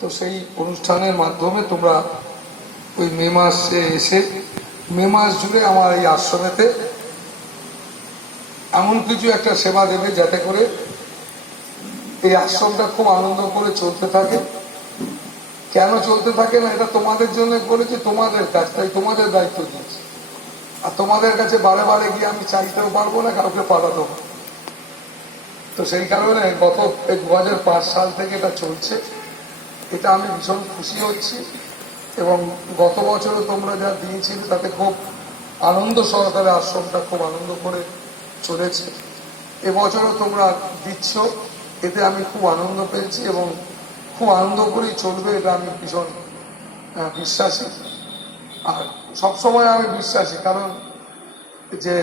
তো সেই অনুষ্ঠানের মাধ্যমে তোমরা ওই মে মাসে এসে মে মাস জুড়ে আমার এই আশ্রমেতে এমন কিছু একটা সেবা দেবে যাতে করে এই আশ্রমটা খুব আনন্দ করে চলতে থাকে। কেন চলতে থাকে না, এটা তোমাদের জন্য বলেছি, তোমাদের কাজ, তাই তোমাদের দায়িত্ব দিয়েছি। আর তোমাদের কাছে বারে বারে গিয়ে আমি চাইতেও পারবো না, কাউকে পাঠাতেও না। তো সেই কারণে গত 2005 সাল থেকে এটা চলছে, এটা আমি ভীষণ খুশি হচ্ছি। এবং গত বছরও তোমরা যা দিয়েছিলে তাতে খুব আনন্দ সহকারে আশ্রমটা খুব আনন্দ করে চলেছে। এবছরও তোমরা দিচ্ছ, এতে আমি খুব আনন্দ পেয়েছি এবং খুব আনন্দ করেই চলবে, এটা আমি ভীষণ বিশ্বাসী। আর সবসময় আমি বিশ্বাসী, কারণ যে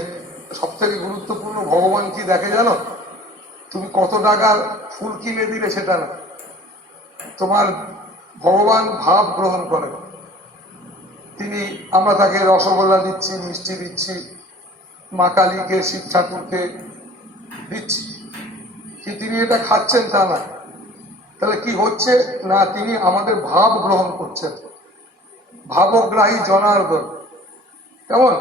সব থেকে গুরুত্বপূর্ণ ভগবান কি দেখে জানো? তুমি কত টাকার ফুল কিনে দিলে সেটা না, তোমার ভগবান ভাব গ্রহণ করে। তিনি, আমরা তাকে রসগোল্লা দিচ্ছি, মিষ্টি দিচ্ছি, মা কালীকে, শিব ঠাকুরকে দিচ্ছি, কি তিনি এটা খাচ্ছেন তা না। তাহলে কি হচ্ছে না, তিনি আমাদের ভাব গ্রহণ করছেন। ভাবগ্রাহী জনার্দন, কেমন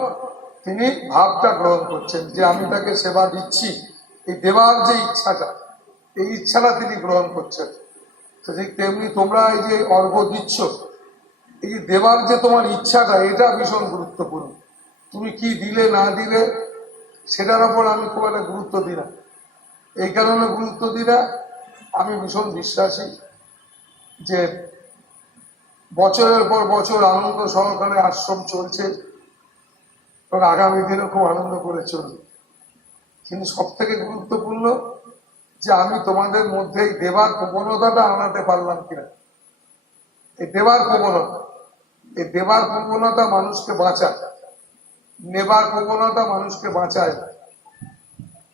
তিনি ভাবটা গ্রহণ করছেন যে আমি তাকে সেবা দিচ্ছি, এই দেওয়ার যে ইচ্ছাটা, এই ইচ্ছাটা তিনি গ্রহণ করছেন। তো ঠিক তেমনি তোমরা এই যে অর্ঘ্য দিচ্ছ, এই যে দেওয়ার যে তোমার ইচ্ছাটা, এটা ভীষণ গুরুত্বপূর্ণ। তুমি কি দিলে না দিলে সেটার ওপর আমি খুব একটা গুরুত্ব দিই না। এই কারণে গুরুত্ব দিই না, আমি ভীষণ বিশ্বাসী যে বছরের পর বছর আনন্দ সহকারে আশ্রম চলছে এবং আগামী দিনে খুব আনন্দ করে চলবে। কিন্তু সব থেকে গুরুত্বপূর্ণ যে আমি তোমাদের মধ্যে এই দেবার প্রবণতাটা আনাতে পারলাম কিনা। এই দেবার প্রবণতা, এই দেবার প্রবণতা মানুষকে বাঁচায়, নেবার প্রবণতা মানুষকে বাঁচায়।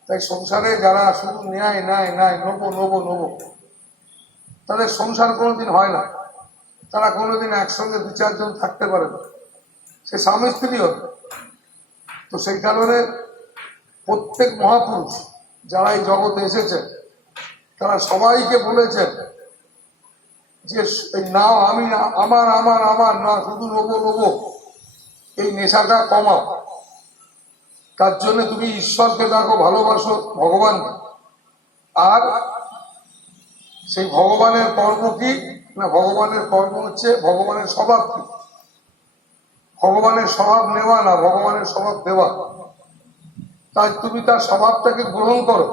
তাই সংসারে যারা শুধু নেয় নেয় নেয়, নেবো নেবো নেবো, তাদের সংসার কোনোদিন হয় না। তারা কোনোদিন একসঙ্গে 2-4 জন থাকতে পারে না, সে স্বামী স্ত্রী হবে। তো সেই কারণে প্রত্যেক মহাপুরুষ যারা এই জগতে এসেছেন, তারা সবাইকে বলেছেন যে নাও, আমি আমার আমার আমার না, শুধু নেবো নেবো, এই নেশাটা কমাও। তার জন্য তুমি ঈশ্বরকে ডাকো, ভালোবাসো ভগবানকে। আর সেই ভগবানের কর্ম কি না, ভগবানের কর্ম হচ্ছে ভগবানের স্বভাব কি। ভগবানের স্বভাব নেওয়া না, ভগবানের স্বভাব দেওয়া। তাই তুমি তার স্বভাবটাকে গ্রহণ করো।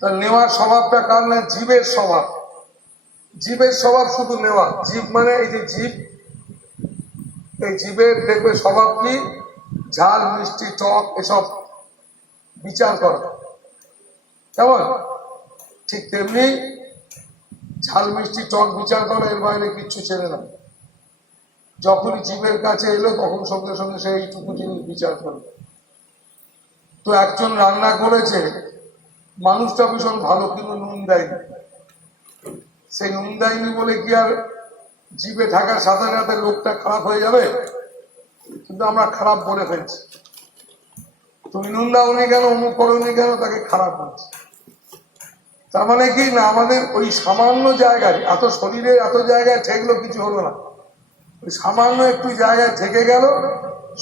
তার নেওয়ার স্বভাবটা কার না, জীবের স্বভাব। জীবের স্বভাব শুধু নেওয়া। জীব মানে এই যে জীব, এই জীবের দেখবে স্বভাব কি, ঝাল মিষ্টি টক এসব বিচার করা, কেমন? ঠিক তেমনি ঝাল মিষ্টি টক বিচার করা, এর বাইরে কিচ্ছু চেনে না। যখনই জীবের কাছে এলো তখন সঙ্গে সঙ্গে সে এইটুকু জিনিস বিচার করবে। তো একজন রান্না করেছে, মানুষটা ভীষণ ভালো, কিন্তু নুন দেয়নি। সেই নুন দেয়নি বলে কি আর জিভে থাকার সাথে সাথে লোকটা খারাপ হয়ে যাবে? কিন্তু আমরা খারাপ বলে ফেলছি, তুমি নুন দাওনি কেন, অমুক করোনি কেন, তাকে খারাপ বলছি। তার মানে কি না, আমাদের ওই সামান্য জায়গায়, এত শরীরে এত জায়গায় ঠেকলো, কিছু হলো না, ওই সামান্য একটু জায়গায় ঠেকে গেল,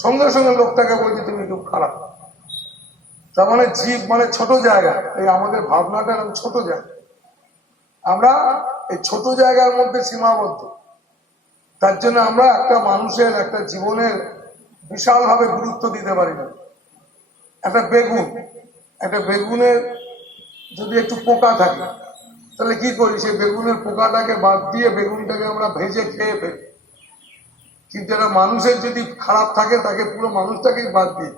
সঙ্গে সঙ্গে লোকটাকে বলছি তুমি খুব খারাপ। তার মানে জীব মানে ছোট জায়গা, এই আমাদের ভাবনাটা ছোট জায়গা, আমরা এই ছোট জায়গার মধ্যে সীমাবদ্ধ। তার জন্য আমরা একটা মানুষের একটা জীবনের বিশালভাবে গুরুত্ব দিতে পারি না। একটা বেগুন, একটা বেগুনের যদি একটু পোকা থাকে, তাহলে কি করি, সেই বেগুনের পোকাটাকে বাদ দিয়ে বেগুনটাকে আমরা ভেজে খেয়ে ফেলি। কিন্তু একটা মানুষের যদি খারাপ থাকে, তাকে পুরো মানুষটাকেই বাদ দিই,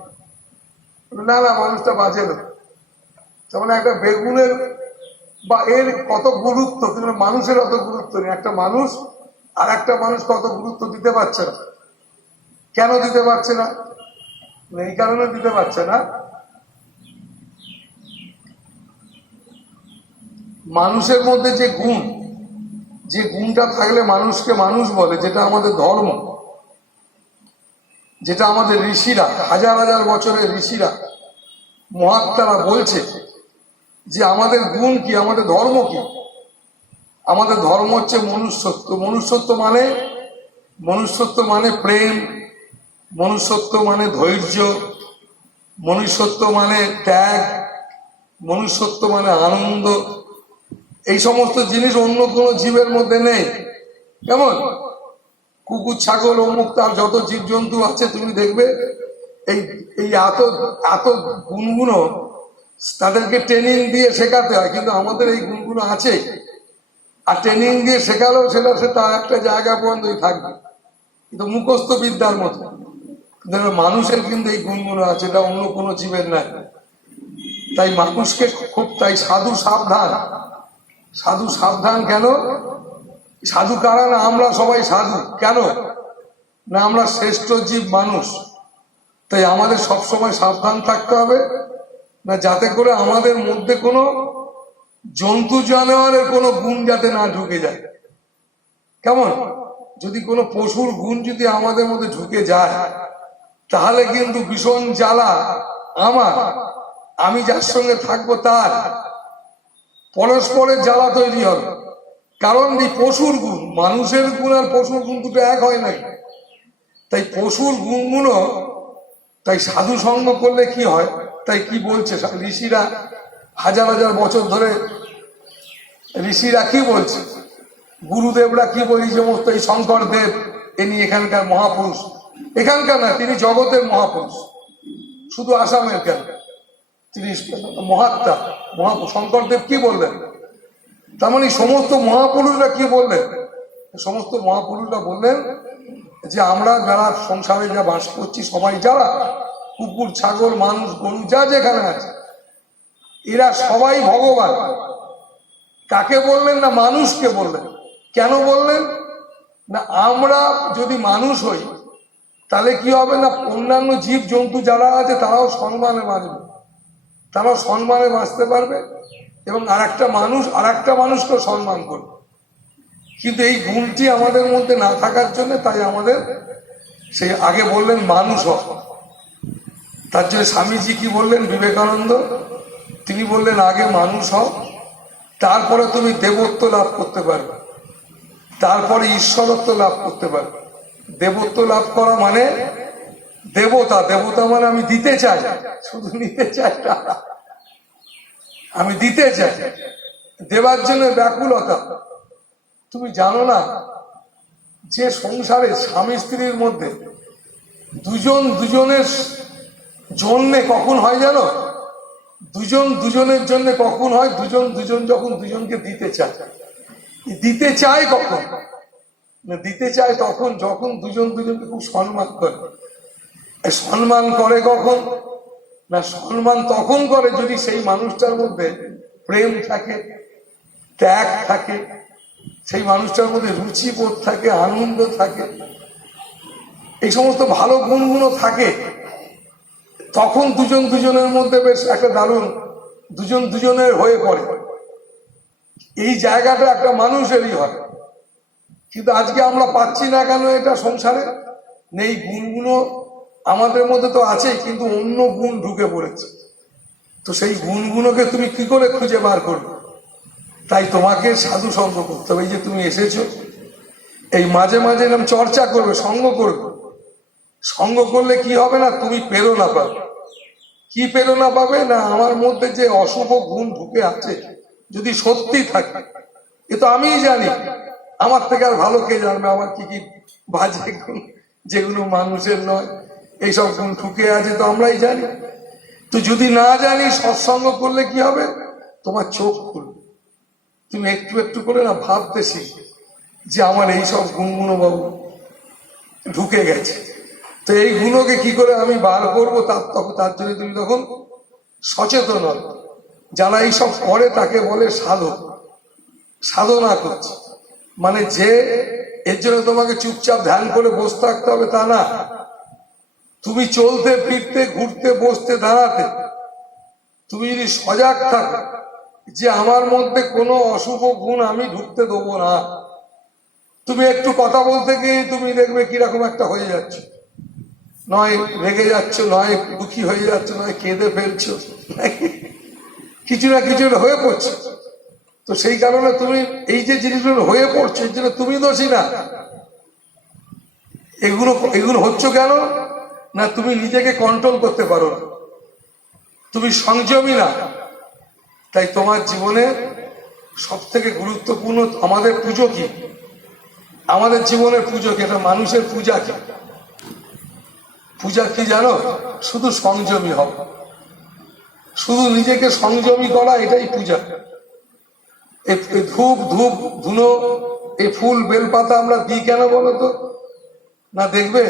না না মানুষটা বাঁচে না। যেমন একটা বেগুনের বা এর কত গুরুত্ব, কিন্তু মানুষের অত গুরুত্ব নেই। একটা মানুষ আর একটা মানুষ কত গুরুত্ব দিতে পারছে না। কেন দিতে পারছে না? এই কারণে দিতে পারছে না, মানুষের মধ্যে যে গুণ, যে গুণটা থাকলে মানুষকে মানুষ বলে, যেটা আমাদের ধর্ম, যেটা আমাদের ঋষিরা, হাজার হাজার বছরের ঋষিরা, মহাত্মারা বলছে যে আমাদের গুণ কি, আমাদের ধর্ম কি। আমাদের ধর্ম হচ্ছে মনুষ্যত্ব। মনুষ্যত্ব মানে প্রেম, মনুষ্যত্ব মানে ধৈর্য, মনুষ্যত্ব মানে ত্যাগ, মনুষ্যত্ব মানে আনন্দ। এই সমস্ত জিনিস অন্য কোনো জীবের মধ্যে নেই। কেমন কুকুর, ছাগল, অমুক তার যত জীবজন্তু আছে তুমি দেখবে এই এই এত এত গুণগুলো তাদেরকে ট্রেনিং দিয়ে শেখাতে হয়, কিন্তু আমাদের এই গুণগুলো আছে। আর ট্রেনিং দিয়ে শেখালেও সেটা তার একটা জায়গা পর্যন্তই থাকবে, কিন্তু মুখস্থ বিদ্যার মতো। মানুষের কিন্তু এই গুণগুলো আছে, এটা অন্য কোনো জীবের নাই। তাই মানুষকে খুব, তাই সাধু সাবধান। সাধু সাবধান কেন? সাধু কারা না? আমরা সবাই সাধু। কেন না? আমরা শ্রেষ্ঠ জীব মানুষ। তাই আমাদের সবসময় সাবধান থাকতে হবে না, যাতে করে আমাদের মধ্যে কোনো জন্তু জানোয়ারের কোনো গুণ যাতে না ঢুকে যায়। কেমন? যদি কোনো পশুর গুণ যদি আমাদের মধ্যে ঢুকে যায়, তাহলে কিন্তু ভীষণ জ্বালা। আমি যার সঙ্গে থাকবো তার পরস্পরের জ্বালা তৈরি হবে। কারণ এই পশুর গুণ, মানুষের গুণ আর পশুর গুণ দুটো এক হয় নাই। তাই পশুর গুণগুলো, তাই সাধু সঙ্গ করলে কি হয়? তাই কি বলছে ঋষিরা হাজার হাজার বছর ধরে? ঋষিরা কি বলছে, গুরুদেবরা কি বলি, সমস্ত এই শঙ্কর দেব, ইনি এখানকার মহাপুরুষ। এখানকার না, তিনি জগতের মহাপুরুষ, শুধু আসামের কেন, তিনি মহাত্মা। শঙ্করদেব কি বললেন? তার মানে সমস্ত মহাপুরুষরা কি বললেন? সমস্ত মহাপুরুষরা বললেন যে আমরা যারা সংসারে যা বাস করছি, সবাই যারা কুকুর, ছাগল, মানুষ, গরু যা যেখানে আছে, এরা সবাই ভগবান। কাকে বললেন না? মানুষকে বললেন। কেন বললেন না? আমরা যদি মানুষ হই তাহলে কি হবে না, অন্যান্য জীব জন্তু যারা আছে তারাও সম্মানে বাঁচবে, তারাও সম্মানে বাঁচতে পারবে, এবং আর একটা মানুষকে সম্মান করবে। কিন্তু এই গুণটি আমাদের মধ্যে না থাকার জন্য, তাই আমাদের সেই আগে বললেন মানুষ হোক। তার জন্য স্বামীজি কি বললেন, বিবেকানন্দ তিনি বললেন আগে মানুষ হও, তারপরে তুমি দেবত্ব লাভ করতে পারবে, তারপরে ঈশ্বরত্ব লাভ করতে পারবে। দেবত্ব লাভ করা মানে দেবতা। দেবতা মানে আমি দিতে চাই, শুধু নিতে চাই না, আমি দিতে চাই, দেবার জন্য ব্যাকুলতা। তুমি জানো না যে সংসারে স্বামী স্ত্রীর মধ্যে দুজন দুজনের জন্যে কখন হয় জানো? দুজন দুজনের জন্য কখন হয়? দুজন যখন দুজনকে দিতে চায়। দিতে চায় কখন না? দিতে চায় তখন যখন দুজন দুজনকে খুব সম্মান করে। সম্মান করে কখন না? সম্মান তখন করে যদি সেই মানুষটার মধ্যে প্রেম থাকে, ত্যাগ থাকে, সেই মানুষটার মধ্যে রুচিবোধ থাকে, আনন্দ থাকে, এই সমস্ত ভালো গুণগুলো থাকে। তখন দুজন দুজনের মধ্যে বেশ একটা দারুণ দুজন দুজনের হয়ে পড়ে। এই জায়গাটা একটা মানুষেরই হয়, কিন্তু আজকে আমরা পাচ্ছি না কেন? এটা সংসারে নেই। গুণগুলো আমাদের মধ্যে তো আছে, কিন্তু অন্য গুণ ঢুকে পড়েছে। তো সেই গুণগুলোকে তুমি কি করে খুঁজে বার করবে? তাই তোমাকে সাধু সঙ্গ করতে হবে। এই যে তুমি এসেছো, এই মাঝে মাঝে এরকম চর্চা করবে, সঙ্গ করবে। সঙ্গ করলে কি হবে না, তুমি প্রেরণা পাবে। কি প্রেরণা পাবে না? আমার মধ্যে যে অশুভ গুণ ঢুকে আছে যদি সত্যি থাকে, এ তো আমিই জানি, আমার থেকে আর ভালো কে জানবে আমার কি কি বাজে গুণ, যেগুলো মানুষের নয়, এইসব গুণ ঢুকে আছে তো আমরাই জানি। তো যদি না জানি, সৎসঙ্গ করলে কি হবে? তোমার চোখ খুলবে, তুমি একটু একটু করে না ভাবতে শিখবে যে আমার এইসব গুণগুলো বাবু ঢুকে গেছে। তো এই গুণকে কি করে আমি বার করবো, তার জন্য তুমি তখন সচেতন হবে। যারা এইসব করে তাকে বলে সাধক। সাধনা করছে মানে যে এর জন্য তোমাকে চুপচাপ ধ্যান করে বসে থাকতে হবে তা না। তুমি চলতে ফিরতে, ঘুরতে, বসতে, দাঁড়াতে তুমি যদি সজাগ থাকো যে আমার মধ্যে কোনো অশুভ গুণ আমি ঢুকতে দেবো না, তুমি একটু কথা বলতে গিয়ে তুমি দেখবে কিরকম একটা হয়ে যাচ্ছে, নয় রেগে যাচ্ছ, নয় দুঃখী হয়ে যাচ্ছ, নয় কেঁদে ফেলছো, কিছু না কিছু হয়ে পড়ছে। তো সেই কারণে তুমি এই যে জিনিসগুলো হয়ে পড়ছে এর জন্য তুমি দোষী না। এগুলো এগুলো হচ্ছে কেন না, তুমি নিজেকে কন্ট্রোল করতে পারো না, তুমি সংযমী না। তাই তোমার জীবনে সব থেকে গুরুত্বপূর্ণ আমাদের পুজো কি, আমাদের জীবনের পুজো কি, এটা মানুষের পূজা কি? পূজা কি জানো? শুধু সংযমী হওয়া, শুধু নিজেকে সংযমী করা, এটাই পূজা। এই ধূপ ধূপ ধুনো, এই ফুল বেলপাতা আমরা দিই কেন বলো তো? না দেখবে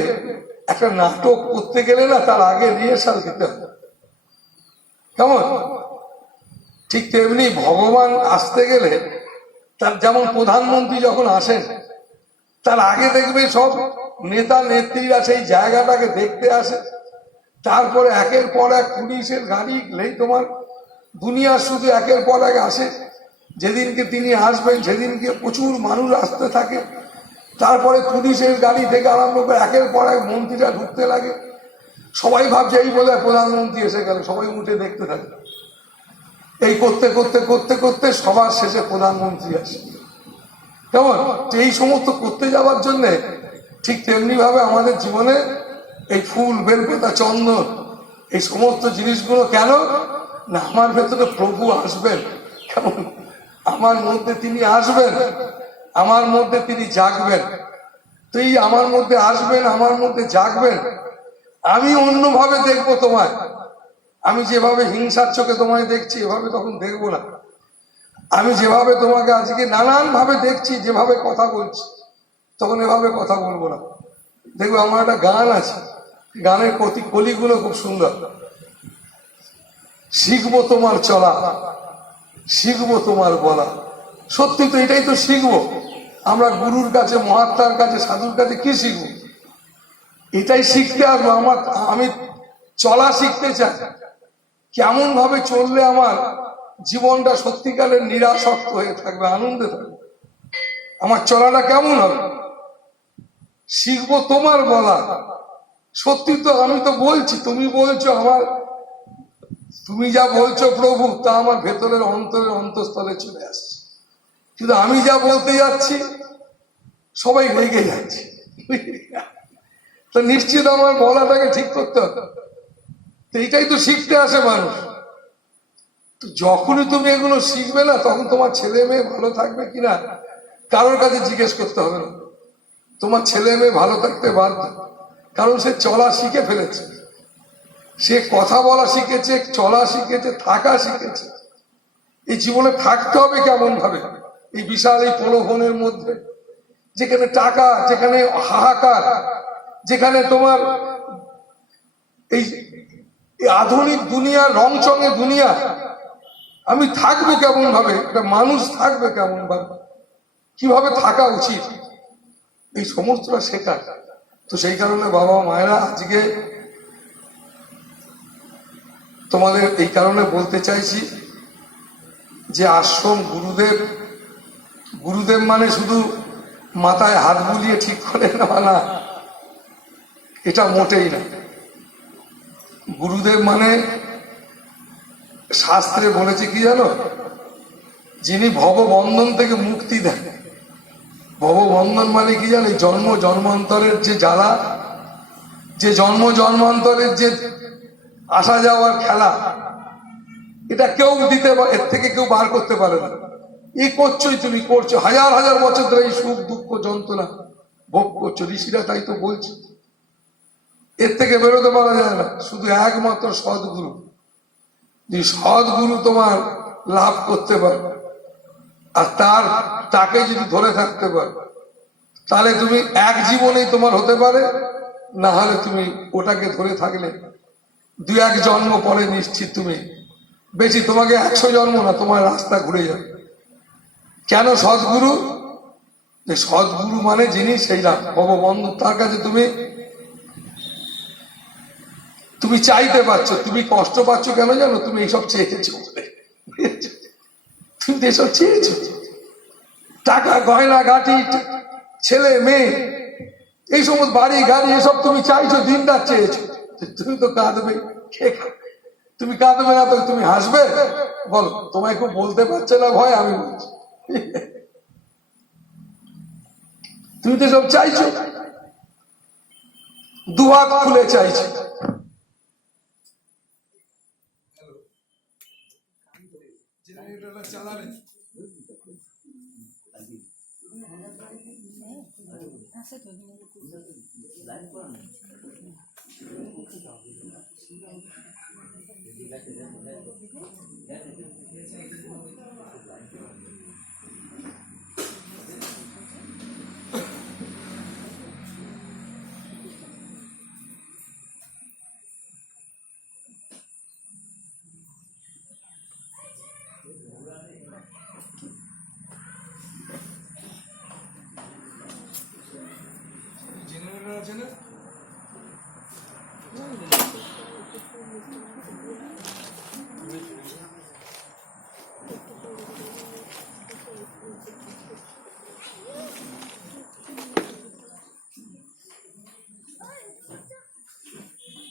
একটা নাটক করতে গেলে না তার আগে রিহার্সাল দিতে হবে, কেমন? ঠিক তেমনি ভগবান আসতে গেলে তার, যেমন প্রধানমন্ত্রী যখন আসেন তার আগে দেখবে সব নেতা নেত্রীরা সেই জায়গাটাকে দেখতে আসে, তারপরে একের পর এক পুলিশের গাড়ি তোমার দুনিয়া শুধু একের পর এক আসে। যেদিনকে তিনি আসবেন সেদিনকে প্রচুর মানুষ আসতে থাকে, তারপরে পুলিশের গাড়ি থেকে আরম্ভ করে একের পর এক মন্ত্রীরা ঢুকতে লাগে। সবাই ভাবছে এই বোধহয় প্রধানমন্ত্রী এসে গেল, সবাই উঠে দেখতে থাকে। এই করতে করতে করতে করতে সবার শেষে প্রধানমন্ত্রী আসে, কেমন? এই সমস্ত করতে যাওয়ার জন্য ঠিক তেমনি ভাবে আমাদের জীবনে এই ফুল বেলপাতা চন্দন এই সমস্ত জিনিসগুলো কেন না, আমার ভেতরে প্রভু আসবেন, কেমন? আমার মধ্যে তিনি আসবেন, আমার মধ্যে তিনি জাগবেন। তো এই আমার মধ্যে আসবেন, আমার মধ্যে জাগবেন, আমি অন্যভাবে দেখবো তোমায়। আমি যেভাবে হিংসার চোখে তোমায় দেখছি এভাবে তখন দেখবো না। আমি যেভাবে তোমাকে আজকে নানান ভাবে দেখছি, যেভাবে কথা বলছি, তখন এভাবে কথা বলবো না। দেখবো আমার একটা গান আছে, গানের কলিগুলো খুব সুন্দর। শিখবো তোমার চলা, শিখবো তোমার বলা। সত্যি তো এটাই তো শিখবো আমরা গুরুর কাছে, মহাত্মার কাছে, সাধুর কাছে। কি শিখবো? এটাই শিখতে আসবো। আমি চলা শিখতে চাই, কেমন ভাবে চললে আমার জীবনটা সত্যিকারের নিরাসক্ত হয়ে থাকবে, আনন্দে থাকবে, আমার চলাটা কেমন হবে। শিখবো তোমার বলা। সত্যি তো আমি তো বলছি, তুমি বলছো, আমার তুমি যা বলছো প্রভু তা আমার ভেতরের অন্তরের অন্তঃস্থলে চলে আসছে। কিন্তু আমি যা বলতে যাচ্ছি সবাই রেগে যাচ্ছে। তো নিশ্চিত আমার বলাটাকে ঠিক করতে হবে। তো এইটাই তো শিখতে আসে মানুষ। তো যখনই তুমি এগুলো শিখবে না, তখন তোমার ছেলে মেয়ে ভালো থাকবে কিনা কারোর কাছে জিজ্ঞেস করতে হবে না। তোমার ছেলে মেয়ে ভালো থাকতে বাধ্য, কারণ সে চলা শিখে ফেলেছে, সে কথা বলা শিখেছে, চলা শিখেছে, থাকা শিখেছে। এই জীবনে থাকতে হবে কেমন ভাবে, এই বিশাল এই প্রলোভনের মধ্যে, যেখানে টাকা, যেখানে হাহাকার, যেখানে তোমার এই আধুনিক দুনিয়া, রংচঙে দুনিয়া, আমি থাকবো কেমন ভাবে, একটা মানুষ থাকবে কেমন ভাবে, কিভাবে থাকা উচিত, এই সমস্তটা শেখার। তো সেই কারণে বাবা মায়েরা আজকে তোমাদের এই কারণে বলতে চাইছি যে আশ্রম গুরুদেব, গুরুদেব মানে শুধু মাথায় হাত বুলিয়ে ঠিক করে নেওয়া না, এটা মোটেই না। গুরুদেব মানে শাস্ত্রে বলেছে কি জানো, যিনি ভববন্ধন থেকে মুক্তি দেন। ভববন্ধন মানে কি জানো, জন্ম জন্মান্তরের যে জ্বালা, যে জন্ম জন্মান্তরের যে আসা যাওয়ার খেলা, এটা কেউ দিতে, এর থেকে কেউ বার করতে পারে না। এই করছোই, তুমি করছো, হাজার হাজার বছর ধরে এই সুখ দুঃখ যন্ত্রণা ভোগ করছো। ঋষিরা তাই তো বলছে, এর থেকে বেরোতে পারা যায় না, শুধু একমাত্র সদ্গুরু। যে সদ্গুরু তোমার লাভ করতে পারবে, আর তাকে যদি ধরে থাকতে পারবে, তাহলে তুমি এক জীবনেই তোমার হতে পারে, না হলে তুমি ওটাকে ধরে থাকলে দু এক জন্ম পরে নিশ্চিত তুমি, বেশি তোমাকে 100 জন্ম না, তোমার রাস্তা ঘুরে যাবে। কেন সদ্গুরু? যে সদ্গুরু মানে যিনি সেই ভগবন্ধু, তার কাছে তুমি চাইতে পারছো। তুমি কষ্ট পাচ্ছ কেন জানো? তুমি এইসব চেয়েছো, তুমি এসব চেয়েছো, টাকা গয়না গাটি, ছেলে মেয়ে, এই সমস্ত বাড়ি গাড়ি, এসব তুমি চাইছো, দিন রাত চেয়েছো। তুমি তো কাঁদবে, তুমি কাঁদবে না তো তুমি হাসবে? বল, তোমায় খুব বলতে পারছে না ভয়, আমি বলছি। তুমি তো সব চাইছো, দুহাত খুলে চাইছো। চালাবেন জেনারেটর আছে না?